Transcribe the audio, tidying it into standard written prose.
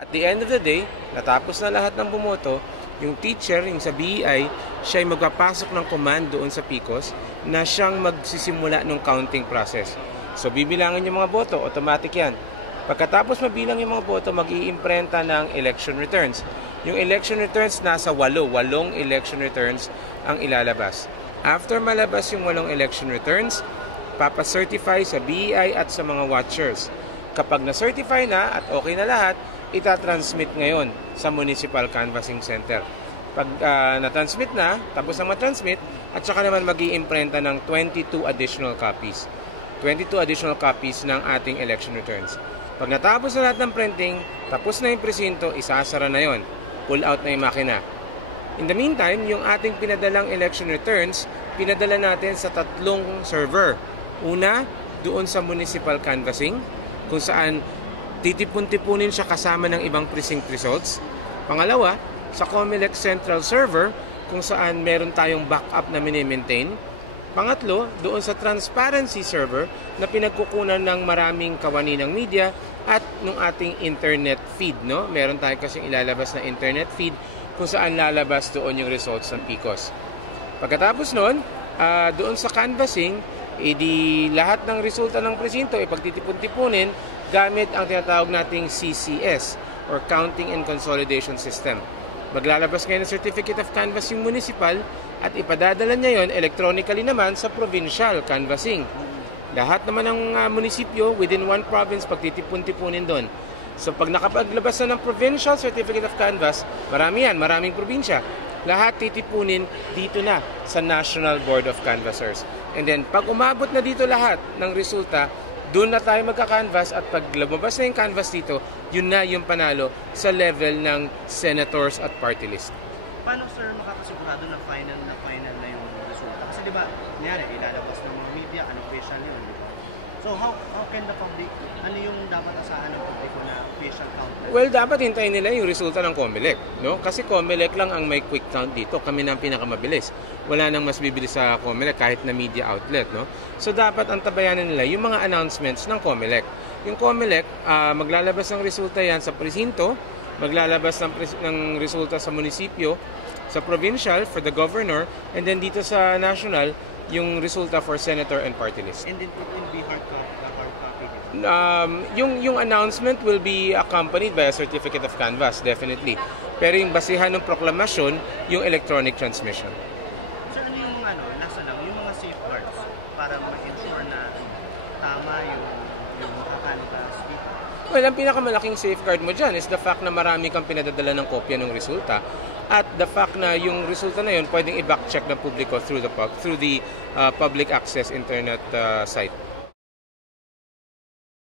At the end of the day, natapos na lahat ng bumoto, yung teacher, yung sa BEI, siya ay magpapasok ng command doon sa PICOS na siyang magsisimula ng counting process. So bibilangin yung mga boto, automatic yan. Pagkatapos mabilang yung mga boto, mag-iimprenta ng election returns. Yung election returns, nasa 8 election returns ang ilalabas. After malabas yung 8 election returns, papacertify sa BEI at sa mga watchers. Kapag na-certify na at okay na lahat, itatransmit ngayon sa Municipal Canvassing Center. Pag na-transmit na, tapos ang matransmit, at saka naman mag-iimprenta ng 22 additional copies. 22 additional copies ng ating election returns. Pag natapos na lahat ng printing, tapos na yung presinto, isasara na yon. Pull out na yung makina. In the meantime, yung ating pinadalang election returns, pinadala natin sa 3 server. Una, doon sa Municipal Canvassing, kung saan titipon-tipunin siya kasama ng ibang precinct results. Pangalawa, sa COMELEC Central Server, kung saan meron tayong backup na mini-maintain. Pangatlo, doon sa Transparency Server na pinagkukunan ng maraming kawani ng media at ng ating internet feed. No? Meron tayo kasing ilalabas na internet feed kung saan lalabas doon yung results ng PICOS. Pagkatapos nun, doon sa canvassing, lahat ng resulta ng presinto ipagtitipon-tipunin gamit ang tinatawag nating CCS or Counting and Consolidation System. Maglalabas ngayon ng Certificate of Canvassing Municipal at ipadadala niya yon electronically naman sa Provincial Canvassing. Lahat naman ng munisipyo within one province pagtitipon-tipunin doon. So pag nakapaglabas na ng Provincial Certificate of Canvass, marami yan, maraming probinsya. Lahat titipunin dito na sa National Board of Canvassers. And then pag umabot na dito lahat ng resulta, doon na tayo magka-canvas at pag lumabas na yung canvas dito, yun na yung panalo sa level ng senators at party list. Paano sir makakasigurado na final na yung resulta? Kasi di ba, nangyari, ilalabas ng mga media, anong official yun? So how can the public, ano yung dapat asahan ng publiko na official count? Well, dapat hintayin nila yung resulta ng COMELEC, no? Kasi COMELEC lang ang may quick count dito. Kami na ang pinakamabilis. Wala nang mas bibilis sa COMELEC kahit na media outlet, no? So dapat antabayanan nila yung mga announcements ng COMELEC. Yung COMELEC, maglalabas ng resulta yan sa presinto, maglalabas ng resulta sa munisipyo, sa provincial for the governor, and then dito sa national, yung resulta for senator and party list. And then it will be hard copy. Yung announcement will be accompanied by a certificate of canvass, definitely. Pero yung basihan ng proklamasyon, yung electronic transmission. Sir, ano yung mga nasa lang, yung mga safeguards para ma-ensure na tama yung makakanvas? Well, ang pinakamalaking safeguard mo dyan is the fact na marami kang pinadadala ng kopya ng resulta at the fact na yung resulta na yun pwedeng i-backcheck ng publiko through the public access internet site.